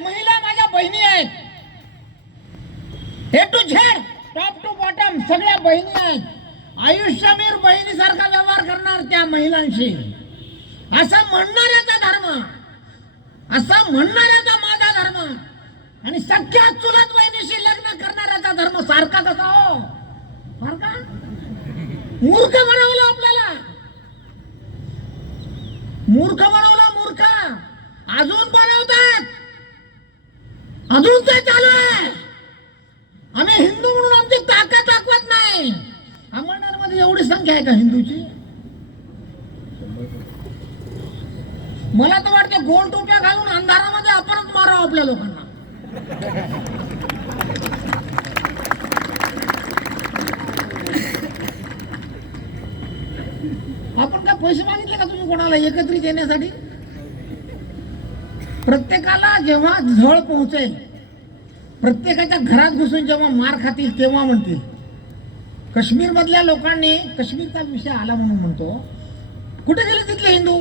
महिला माझ्या बहिणी आहेत. A to Z, top to bottom सगळ्या बहिणी आहेत. आयुष्यभर बहिणीसारखा व्यवहार करणार त्या महिलांशी, असं म्हणणाऱ्याचा धर्म, असं म्हणणाऱ्याचा माझा धर्म, आणि सख्या चुलत बहिणीशी लग्न करणाऱ्याचा धर्म सारखा कसा हो? सारखा? मूर्ख बनवलं आपल्याला, मूर्ख बनवलं, मूर्ख. अजून बनवतात, अजून ते चालू आहे. आम्ही हिंदू म्हणून आमची ताकद दाखवत नाही. अमरनाथमध्ये एवढी संख्या आहे का हिंदूची? मला तर वाटतं गोल टोप्या घालून अंधारामध्ये आपणच मारावं आपल्या लोकांना. आपण काय पैसे मागितले का तुम्ही कोणाला एकत्रित येण्यासाठी? प्रत्येकाला जेव्हा झळ पोहोचेल, प्रत्येकाच्या घरात घुसून जेव्हा मार खातील तेव्हा म्हणतील. काश्मीर मधल्या लोकांनी, काश्मीरचा विषय आला म्हणून म्हणतो, कुठे गेले तिथले हिंदू?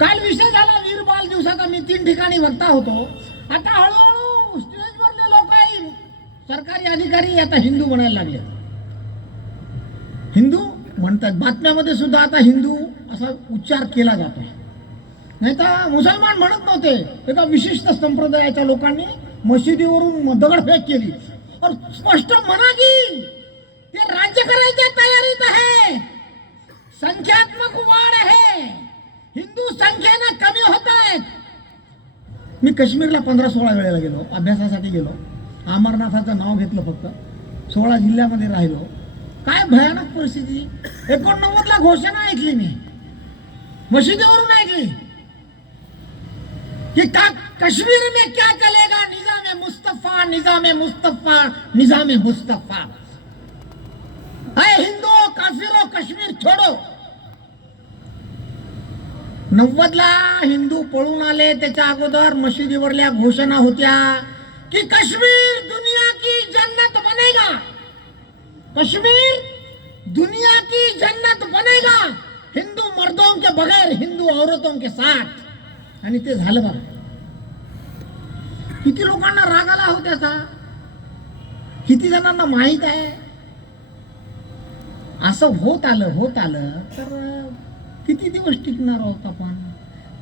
काल विषय झाला वीर बाल दिवसाचा, मी 3 ठिकाणी वक्ता होतो. आता हळूहळू स्टेजवरले लोक, सरकारी अधिकारी आता हिंदू म्हणायला लागले. हिंदू म्हणतात, बातम्यामध्ये सुद्धा आता हिंदू असा उच्चार केला जातो. नाही तर मुसलमान म्हणत नव्हते. एका विशिष्ट संप्रदायाच्या लोकांनी मशिदीवरून दगडफेक केली. और स्पष्ट म्हणा की ते राज्य करायच्या तयारीत आहे. संख्यात्मक वाढ आहे, हिंदू संख्येनं कमी होत आहेत. मी काश्मीरला 15-16 वेळेला गेलो, अभ्यासासाठी गेलो. अमरनाथाचं नाव घेतलं, फक्त 16 जिल्ह्यामध्ये राहिलो. काय भयानक परिस्थिती. 89ला घोषणा ऐकली मी, मशिदीवरून ऐकली कि कश्मीर में क्या चलेगा, निजाम मुस्तफा, निजाम मुस्तफा, निजाम मुस्तफा. अरे हिंदू काफिरो, कश्मीर छोडो. 90ला हिंदू पळून आले. त्याच्या अगोदर मशिदीवरल्या घोषणा होत्या कि कश्मीर दुनिया की जन्नत बनेगा, कश्मीर दुनिया की जन्नत बनेगा, हिंदू मर्दों के बगैर, हिंदू औरतों के साथ. आणि ते झालं बघा. किती लोकांना राग आला हो त्याचा, किती जणांना माहित आहे. असं होत आलं तर किती दिवस टिकणार आहोत आपण?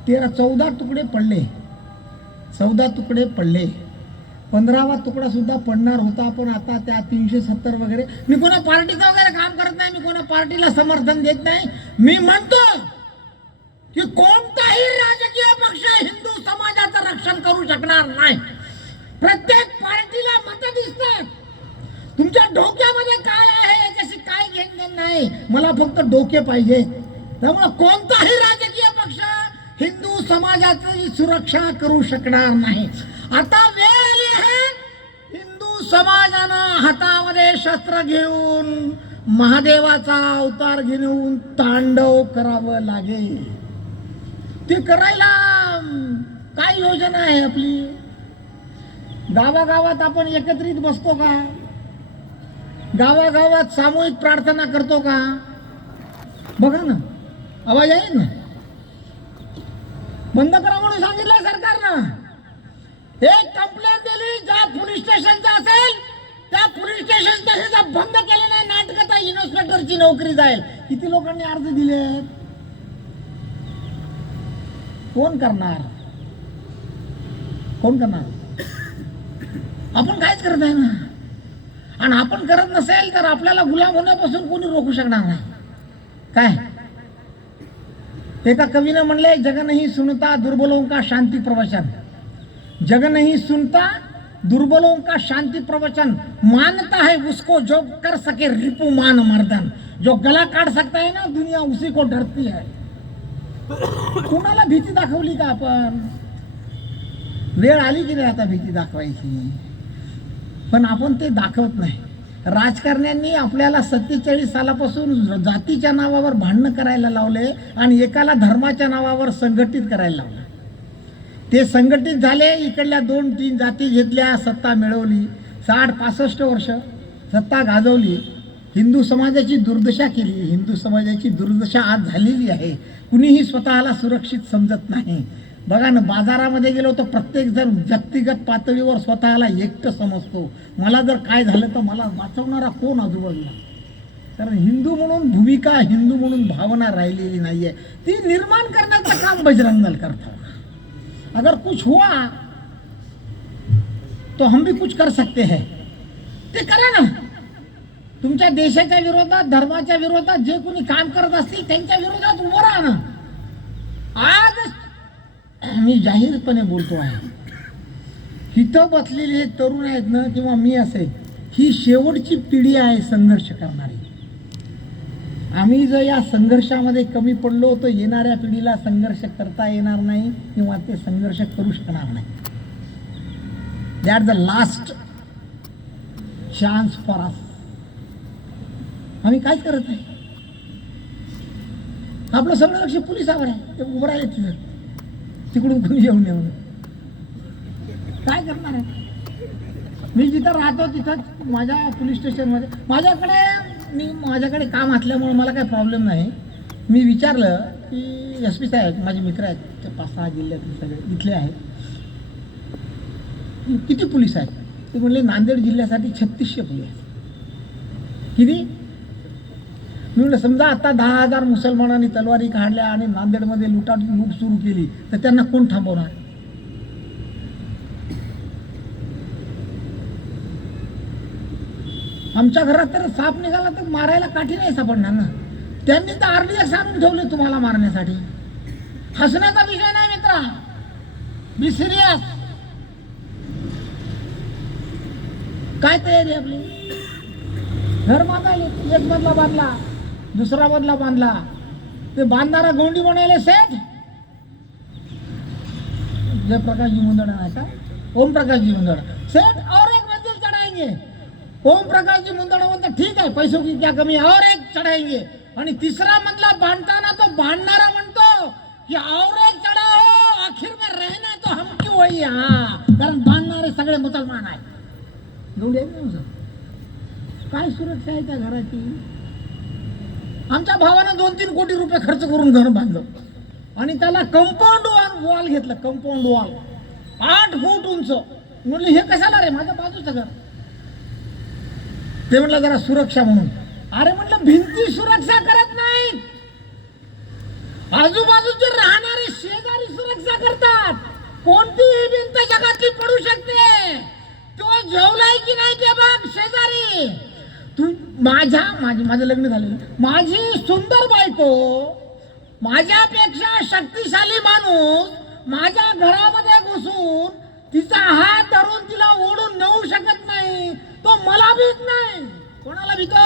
14 तुकडे पडले, 14 तुकडे पडले, 15वा तुकडा सुद्धा पडणार होता. पण आता त्या 370 वगैरे. मी कोणा पार्टीचं वगैरे काम करत नाही, मी कोणा पार्टीला समर्थन देत नाही. मी म्हणतो की कोणताही राजकीय पक्ष हिंदू समाजाचं रक्षण करू शकणार नाही. प्रत्येक पार्टीला मतं दिसतात. तुमच्या डोक्यामध्ये काय आहे याच्याशी काय घेणं नाही, मला फक्त डोके पाहिजे. त्यामुळे कोणताही राजकीय पक्ष हिंदू समाजाची सुरक्षा करू शकणार नाही. आता वेळ आली आहे, हिंदू समाजानं हातामध्ये शस्त्र घेऊन, महादेवाचा अवतार घेऊन तांडव करावं लागेल. ते करायला काय योजना आहे आपली? गावागावात आपण एकत्रित बसतो का? गावागावात सामूहिक प्रार्थना करतो का? बघा ना, आवाज आहे ना. बंद करा म्हणून सांगितलं सरकारनं. एक कंप्लेंट दिली, ज्या पोलीस स्टेशनचा असेल त्या पोलीस स्टेशन बंद केलं नाही, नाटकाचा इन्स्पेक्टरची नोकरी जाईल. किती लोकांनी अर्ज दिले? कोण करणार? कोण करणार? आपण काहीच करत आहे ना. आणि आपण करत नसेल तर आपल्याला गुलाम होण्यापासून कोणी रोखू शकणार नाही. काय एका कवीने म्हणले, जग नहीं सुनता दुर्बलों का शांति प्रवचन, जग नहीं सुनता दुर्बलों का शांति प्रवचन, मानता है उसको जो कर सके रिपुमान मर्दन. जो गला काट सकता है ना दुनिया, उसी को डरती है. कोणाला भीती दाखवली का आपण? वेळ आली की नाही आता भीती दाखवायची, पण आपण ते दाखवत नाही. राजकारण्यांनी आपल्याला 47 सालापासून जातीच्या नावावर भांडणं करायला लावले आणि एकाला धर्माच्या नावावर संघटित करायला लावलं. ते संघटित झाले, इकडल्या 2-3 जाती घेतल्या, सत्ता मिळवली, 60-65 वर्ष सत्ता गाजवली, हिंदू समाजाची दुर्दशा केली. हिंदू समाजाची दुर्दशा आज झालेली आहे. कुणीही स्वतःला सुरक्षित समजत नाही. बघा ना, बाजारामध्ये गेलो तर प्रत्येक जण व्यक्तिगत पातळीवर स्वतःला एकटं समजतो. मला जर काय झालं तर मला वाचवणारा कोण आजूबाजूला. कारण हिंदू म्हणून भूमिका, हिंदू म्हणून भावना राहिलेली नाहीये. ती निर्माण करण्याचं काम बजरंग दल करतात. अगर कुछ हुआ तो हम भी कुछ कर सकते हैं, ते करा ना. तुमच्या देशाच्या विरोधात, धर्माच्या विरोधात जे कोणी काम करत असतील त्यांच्या विरोधात उभं राहा ना. आज मी जाहीरपणे बोलतो आहे, इथं बसलेले हे तरुण आहेत ना, किंवा मी असेल, ही शेवटची पिढी आहे संघर्ष करणारी. आम्ही जर या संघर्षामध्ये कमी पडलो तर येणाऱ्या पिढीला संघर्ष करता येणार नाही किंवा ते संघर्ष करू शकणार नाही. That the last chance for us. आम्ही काहीच करत नाही. आपलं सगळं लक्ष पोलिसावर आहे. ते उभं राहिले तिथं, तिकडून कोणी येऊन येऊन काय करणार आहे. मी जिथं राहतो तिथं माझ्या पोलीस स्टेशनमध्ये माझ्याकडे काम असल्यामुळे मला काही प्रॉब्लेम नाही. मी विचारलं की एस पी साहेब, माझे मित्र आहेत ते 5-6 जिल्ह्यातील सगळे इथले आहेत, किती पोलीस आहेत. ते म्हणले नांदेड जिल्ह्यासाठी 3600 पोलीस आहेत. किती? मी म्हणलं समजा आता 10,000 मुसलमानांनी तलवारी काढल्या आणि नांदेडमध्ये लूट सुरू केली तर त्यांना कोण थांबवणार. आमच्या घरात तर साप निघाला तर मारायला काठी नाही सापडणार ना. त्यांनी तर RDX आणून ठेवले तुम्हाला मारण्यासाठी. हसण्याचा विषय नाही मित्रा, बी सिरियस. काय तयारी आपली? घर बांधायला एक मजला बांधला, दुसरा मजला बांधला, ते बांधणारा गोंडी बनायला सेठ. जयप्रकाशजी मुंदडा नाही का, ओम प्रकाशजी मुंदडा सेठ, और एक मंजिल चढ़ाएंगे. ओम प्रकाशजी मुंदडा म्हणतात ठीक आहे, पैसों की क्या कमी, और एक चढ़ाएंगे. आणि तिसरा मजला बांधताना तो बांधणारा म्हणतो की और एक चढ़ाओ, आखिर में रहना तो हम क्यों वही. कारण बांधणारे सगळे मुसलमान आहेत. एवढे काय सुरक्षा आहे त्या घराची. आमच्या भावानं 2-3 कोटी रुपये खर्च करून घर बांधलं आणि त्याला कंपाऊंड वॉल घेतलं. कंपाऊंड वॉल 8 फूट उंच. म्हणलं हे कशाला रे, माझ्या बाजूचं घर. ते म्हटलं जरा सुरक्षा म्हणून. अरे म्हटलं भिंती सुरक्षा करत नाही, आजूबाजूचे राहणारे शेजारी सुरक्षा करतात. कोणतीही भिंत जगातली पडू शकते. तो जेवलाय की नाही ते बघ शेजारी. तू माझं लग्न झालेलं, माझी सुंदर बायको, माझ्यापेक्षा शक्तिशाली माणूस माझ्या घरामध्ये घुसून तिचा हात धरून तिला ओढून नेऊ शकत नाही. तो मला भीत नाही. कोणाला भीतो?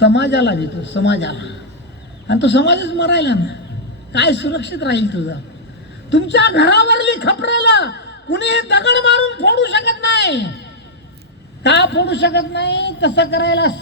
समाजाला भीतो, समाजाला. आणि तो समाजच मरायला ना. काय सुरक्षित राहील तुझा? तुमच्या घरावरली खपरेला कुणी दगड मारून फोडू शकत नाही. का फोडू शकत नाही? तसं करायला